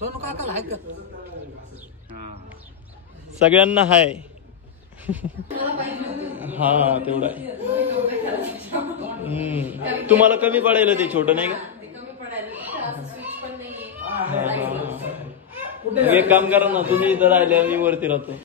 सोनू काकाला हाय का? सगळ्यांना हाय. हा तेवढा आहे. तुम्हाला कमी पडायला ते छोटं नाही का? एक काम करा ना, तुम्ही इथं राहिले मी वरती राहतो.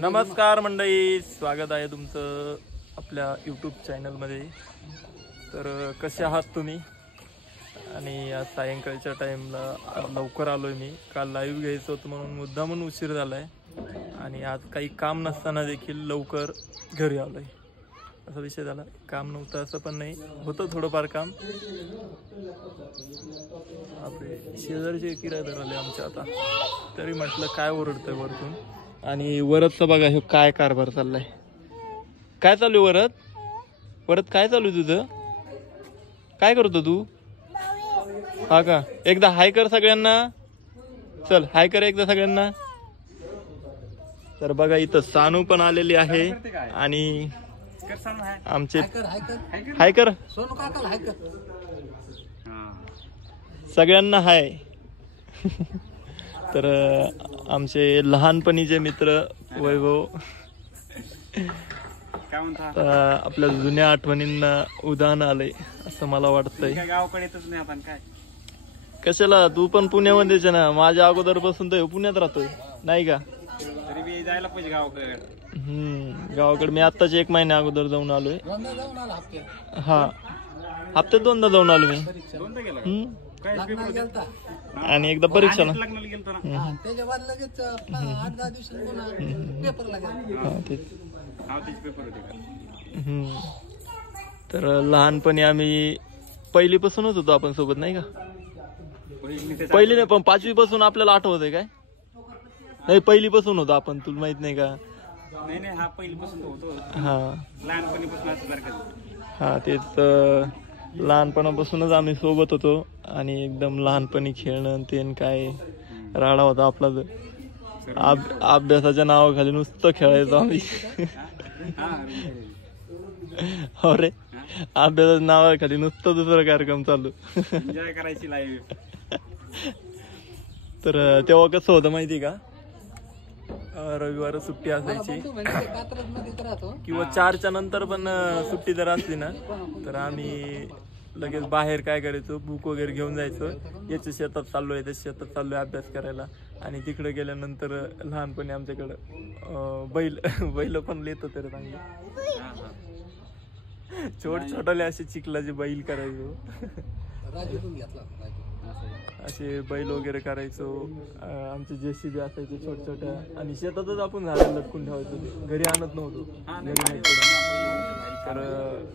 नमस्कार मंडळी, स्वागत आहे तुमचं आपल्या यूट्यूब चॅनलमध्ये. तर कसे आहात तुम्ही? आणि आज सायंकाळच्या टाईमला लवकर आलोय मी. काल लाईव्ह घ्यायचं होतं म्हणून मुद्दामून उशीर झालाय आणि आज काही काम नसताना देखील लवकर घरी आलोय. असा विषय झाला. काम नव्हतं असं पण नाही, होतं थोडंफार काम. आपले शेजारचे किरायदार आले आमच्या आता, तरी म्हटलं काय ओरडतंय वरतून. आणि वरदचं बघा हे काय कारभार चाललाय. काय चालू वरद? वरद काय चालू तुझं? काय करतो तू? हा का? एकदा हाय कर सगळ्यांना. चल हाय कर एकदा सगळ्यांना. तर बघा इथं सानू पण आलेली आहे आणि आमचे हाय कर सोनू काकाला हाय का? सगळ्यांना हाय. तर आमचे लहानपणीचे मित्र वैभव आपल्या जुन्या आठवणींना उदाहरण आलंय असं मला वाटतंय. गावाकडे येतच नाही आपण काय. कशाला? तू पण पुण्यामध्येच आहे ना. माझ्या अगोदर पासून तर पुण्यात राहतोय नाही का? तरी मी जायला पाहिजे गावाकडे. गावाकडे मी आत्ताच 1 महिन्या अगोदर जाऊन आलोय. हा, हप्त्यात 2दा जाऊन आलो मी. आणि एकदा परीक्षाला. त्याच्या बाद लगेच 8-10 दिवसांनी पुन्हा पेपर लागेल. तर लहानपणी आम्ही पहिलीपासूनच होतो आपण सोबत नाही का? पहिली नाही पण 5वी पासून आपल्याला आठवत आहे काय? नाही पहिलीपासून होतो आपण, तुला माहित नाही का? नाही हा पहिलीपासून होतो. हा लहानपणीपासून. हा तेच, लहानपणापासूनच आम्ही सोबत होतो आणि एकदम लहानपणी खेळणं ते काय राडा होता आपला. अभ्यासाच्या नावाखाली नुसतं खेळायचो आम्ही. हो रे, अभ्यासाच्या नावाखाली नुसतं दुसरा कार्यक्रम चालू. एन्जॉय करायची लाईफ. तर तेव्हा कसं होतं माहिती का? रविवार सुट्टी असायची किंवा 4च्या नंतर पण सुट्टी जर असली ना तर आम्ही लगेच बाहेर काय करायचो, बुक वगैरे घेऊन जायचो. याच्या शेतात चाललोय, त्याच्या शेतात चाललोय अभ्यास करायला. आणि तिकडे गेल्यानंतर लहानपणी आमच्याकडं बैल पण लेत होते रे चांगले. छोटले असे चिखलाचे बैल करायचो. असे बैल वगैरे करायचो. आमचे JCB असायचे छोट्या आणि शेतातच आपण झाडं लटकून ठेवायचो. ते घरी आणत नव्हतो. तर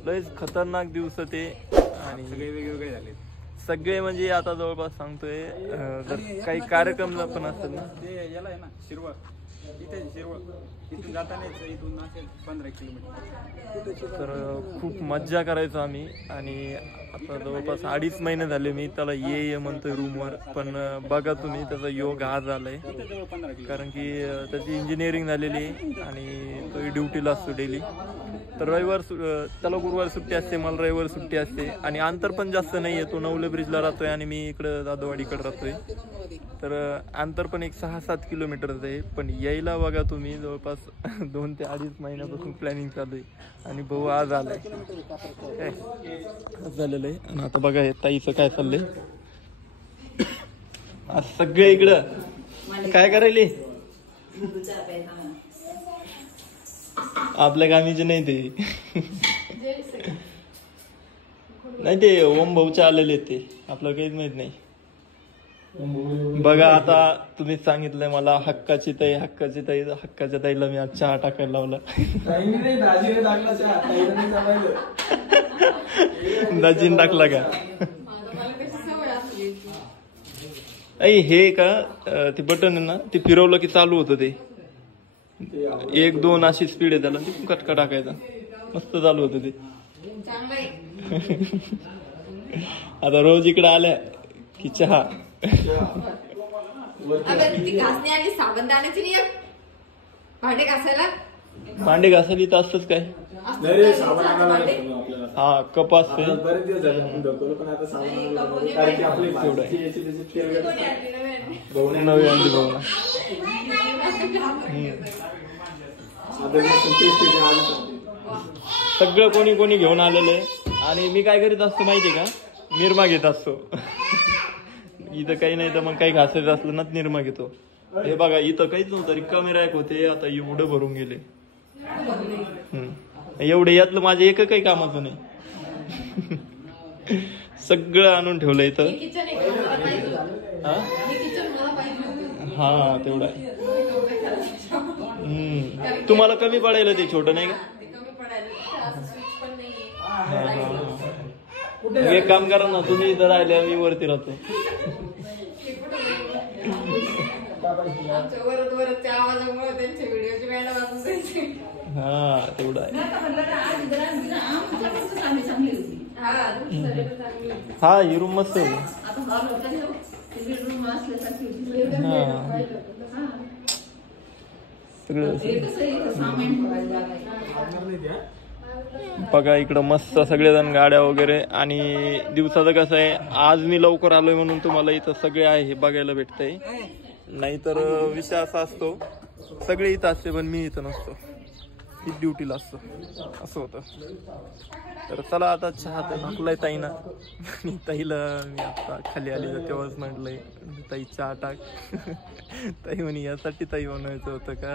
लयच खतरनाक दिवस ते. आणि सगळे वेगवेगळे झाले सगळे म्हणजे आता जवळपास सांगतोय, जर काही कार्यक्रम पण असतात ना, ते याला आहे ना शिरवळ, इथे शिरवळ इथून जाताना इथून 15 किलोमीटर. तर खूप मज्जा करायचो आम्ही. आणि आता जवळपास 2.5 महिने झाले मी त्याला ये म्हणतोय रूमवर. पण बघा तुम्ही त्याचा योग आज आलाय, कारण की त्याची इंजिनिअरिंग झालेली आणि तो ड्युटीला असतो डेली. तर रविवार त्याला गुरुवार सुट्टी असते, मला रविवार सुट्टी असते. आणि अंतर पण जास्त नाही आहे. तो नवले ब्रिजला राहतोय आणि मी इकडं दादोवाडीकडे राहतोय. तर अंतर पण एक 6-7 किलोमीटरचं आहे. पण यायला बघा तुम्ही जवळपास 2 ते 2.5 महिन्यापासून प्लॅनिंग चालू आहे आणि भाऊ आज आलाय. काय झालेलं आहे. आणि आता बघा ताईचं काय चाललंय. आज सगळे इकडं काय करायले? आपल्या कामीचे नाही ते. नाही ते ओम भाऊचे आलेले ते, आपलं काहीच माहित नाही. बघा आता तुम्हीच सांगितलंय मला हक्काची ताई. हक्काच्या ताईला मी आज चहा टाकायला लावला. दाजीन टाकला का? हे का ते बटन आहे ना, ते फिरवलं की चालू होतं. ते 1-2 अशी स्पीड आहे त्याला. कटका टाकायचा, मस्त चालू होतं ते. आता रोज इकडे आल्या की चहा. भांडे घासायला तर असतच काय. हा कप असते बरेच दिवस झाले आपण ढकललो, पण आता सामान कारण की आपली भाजीची याची त्याची फेवरेट नवी आणली बघा. सगळं कोणी कोणी घेऊन आलेलं आहे आणि मी काय करीत असतो माहितीये का, निरमा घेत असतो. इथं काही नाही तर मग काही घासायचं असलं ना निरमा घेतो. हे बघा इथं काहीच नव्हतं, रिकामे रॅक होते, आता एवढं भरून गेले. एवढे यातलं माझ्या एक काही कामाचं नाही. सगळं आणून ठेवलं इथं. हा तेवढं आहे. तुम्हाला कमी पडायला ते छोटं नाही का? एक काम करा ना, तुम्ही इथं राहिले मी वरती राहतो. हा तेवढं आहे. हा ही रूम मस्त आहे. सगळं बघा इकडं मस्त सगळेजण गाड्या वगैरे. आणि दिवसाचं कसं आहे, आज मी लवकर आलोय म्हणून तुम्हाला इथं सगळे आहे हे बघायला भेटतंय. नाहीतर विषय असा असतो, सगळे इथं असते पण मी इथं नसतो, ही ड्युटीला असतो, असं होतं. तर चला आता चहा तर टाकलाय ताईना. आणि ताईला मी आता खाली आली तर तेव्हाच म्हटलंय ताई चहा टाक. ताई म्हणे यासाठी ताई बनवायचं होतं का,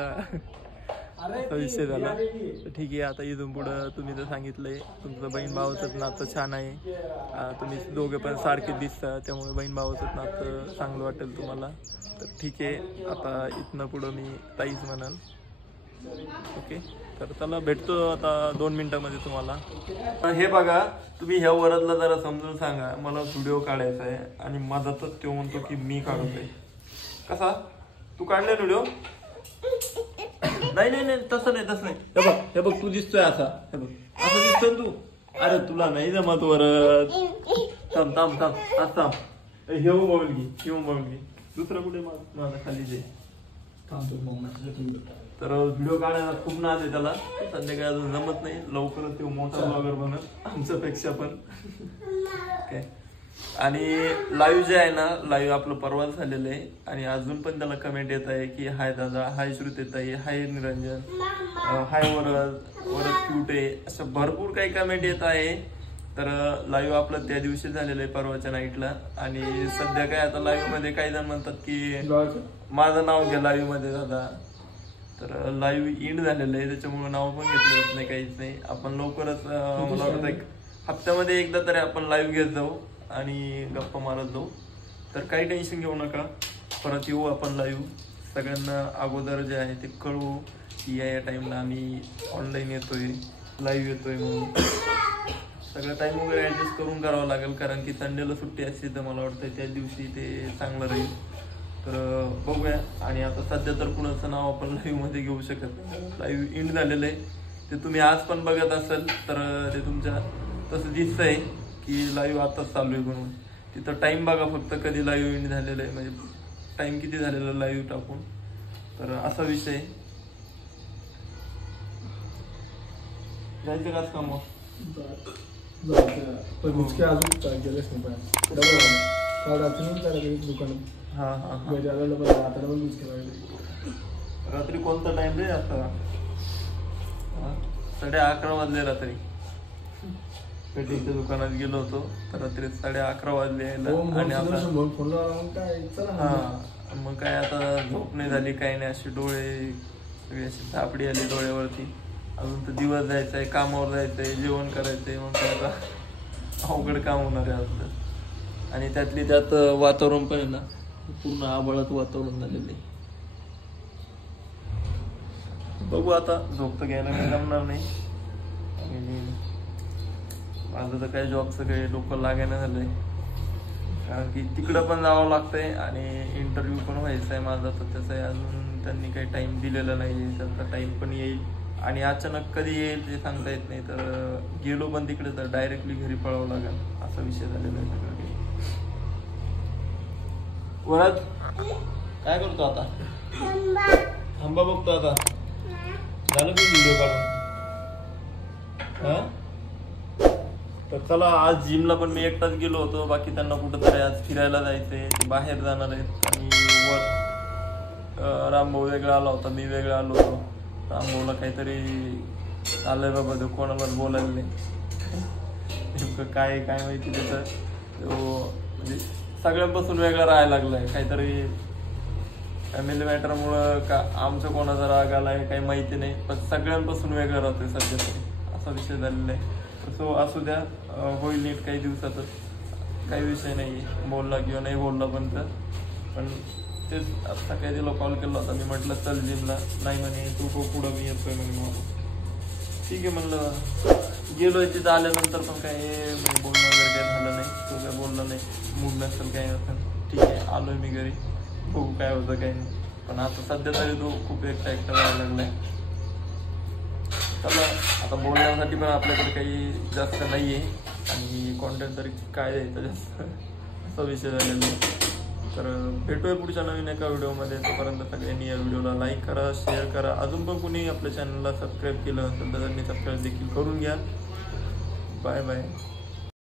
असा विषय झाला. तर ठीक आहे, आता इथून पुढं तुम्ही तर सांगितलंय तुमचं बहीण भावाचं नातं छान आहे. तुम्ही दोघे पण सारखे दिसता, त्यामुळे बहीण भावाचं नातं चांगलं वाटेल तुम्हाला. तर ठीक आहे, आता इथनं पुढं मी ताईच म्हणाल. ओके, तर चला भेटतो आता 2 मिनिटांमध्ये तुम्हाला. हे बघा, तुम्ही ह्या वरातला जरा समजून सांगा, मला व्हिडिओ काढायचा आहे आणि मधातच तो म्हणतो की मी काढतोय. कसा तू काढलाय व्हिडिओ? नाही नाही नाही, तसं नाही तसं नाही. हे बघ तू दिसतोय असा, हे बघ असं दिसतोय तू. अरे तुला नाही जमत वरत. थांब थांब थांब आज थांब. हे मोबाईल घे, हे मोबाईल घे. दुसरा कुठे माझा खाली जे तर व्हिडिओ काढायला खूप नाद आहे त्याला. संध्याकाळी अजून जमत नाही, लवकरच तो मोठा ब्लॉगर बनल आमच्यापेक्षा पण. काय आणि लाईव्ह जे आहे ना, लाईव्ह आपलं परवाच झालेलं आहे आणि अजून पण त्याला कमेंट येत आहे की हाय दादा, हाय श्रुतेताई, हाय निरंजन, हाय वरद क्यूट आहे, असं भरपूर काही कमेंट येत आहे. तर लाईव्ह आपलं त्या दिवशी झालेलं आहे परवाच्या नाईटला. आणि सध्या काय आता लाईव्ह मध्ये काही जण म्हणतात की माझं नाव घ्या लाईव्ह मध्ये दादा. तर लाईव्ह एंड झालेलं आहे, त्याच्यामुळे नाव पण घेतलं जात नाही, काहीच नाही. आपण लवकरच मला वाटतं एक हप्त्यामध्ये एकदा तरी आपण लाईव्ह घेत जाऊ आणि गप्पा मारत जाऊ. तर काही टेन्शन घेऊ नका, परत येऊ आपण लाईव्ह. सगळ्यांना अगोदर जे आहे ते कळवू की या टाईमला आम्ही ऑनलाईन येतोय, लाईव्ह येतोय म्हणून. सगळं टाईम वगैरे ॲडजस्ट करून करावं लागेल, कारण की संडेला सुट्टी असते तर मला वाटतं त्या दिवशी ते चांगलं राहील. तर बघूया. आणि आता सध्या तर कुणाचं नाव आपण लाईव्ह मध्ये घेऊ शकत नाही. लाईव्ह एंड झालेलं आहे, ते तुम्ही आज पण बघत असाल तर ते तुमच्या तसं दिसतंय की लाईव्ह आताच चालू आहे म्हणून. तिथं टाइम बघा फक्त कधी लाईव्ह एंड झालेलं आहे, म्हणजे टाइम किती झालेला लाईव्ह टाकून. तर असा विषय जायचं काच काम रात्री कोणता टाइम रे? आता 11:30 वाजले रात्री. पेटीच्या दुकानात गेलो होतो तर रात्री 11:30 वाजले यायला. आणि आता मग काय आता झोप नाही झाली, काही नाही, असे डोळे सगळे अशी धापडी आली डोळ्यावरती. अजून तर दिवस जायचा आहे, कामावर जायचंय, जेवण करायचंय, मग काय आता अवघड काम होणार आहे आपलं. आणि त्यातली त्यात वातावरण पण आहे ना, पूर्ण आभाळात वातावरण झालेलं आहे. बघू आता, झोप तर घ्यायला काही जमणार नाही. आणि माझं तर काय जॉबचं काही डोकं लागायला झालंय, कारण की तिकडं पण जावं लागतंय आणि इंटरव्ह्यू पण व्हायचा आहे माझा. तर त्याचा अजून त्यांनी काही टाइम दिलेला नाही, त्यांचा टाइम पण येईल आणि अचानक कधी येईल ते सांगता येत नाही. तर गेलो पण तिकडे तर डायरेक्टली घरी पळावं लागेल, असा विषय झालेला आहे सगळं. वरात काय करतो आता? आंबा बघतो आता. झालं की व्हिडिओ काढून? तर चला, आज जिमला पण मी एकटाच गेलो होतो. बाकी त्यांना कुठंतरी आज फिरायला जायचंय, ते बाहेर जाणार आहेत. आणि वर रामभाऊ वेगळा आला होता, मी वेगळा आलो होतो. रामभाऊला काहीतरी आलंय बाबा, तो कोणालाच बोलायला नाही. नेमकं काय काय माहिती त्याचं. तो म्हणजे सगळ्यांपासून वेगळा राहायला लागलाय. काहीतरी फॅमिली मॅटरमुळं का आमचं कोणाचा राग आलाय काही माहिती नाही, पण सगळ्यांपासून वेगळं राहतोय सध्या तरी, असा विषय झालेला आहे. सो असू द्या, होईल नीट काही दिवसातच, काही विषय नाही. बोलला किंवा नाही बोलला पण तेच आता काही तिला कॉल केला होता. मी म्हटलं चल जिमला, नाही म्हणे तू पुढं मी येतोय म्हणे. मग ठीक आहे म्हणलं, गेलोय. तिथं आल्यानंतर पण काही बोलणं वगैरे काही झालं नाही. तो काय बोलला नाही, मूड नसेल काही नसेल. ठीक आहे, आलोय मी घरी, बघू काय होतं काही नाही. पण आता सध्या तरी तो खूप एकटा व्हायला लागलाय. चला, आता बोलण्यासाठी पण आपल्याकडे काही जास्त नाही आहे आणि कॉन्टेंट तरी काय द्यायचं जास्त, असा विषय झालेला आहे. तर भेटूया पुढच्या नवीन एका व्हिडिओमध्ये. तोपर्यंत सगळ्यांनी या व्हिडिओला लाईक करा, शेअर करा. अजून पण कुणी आपल्या चॅनलला सबस्क्राईब केलं नसेल तर त्यांनी सबस्क्राईब देखील करून घ्या. Bye bye.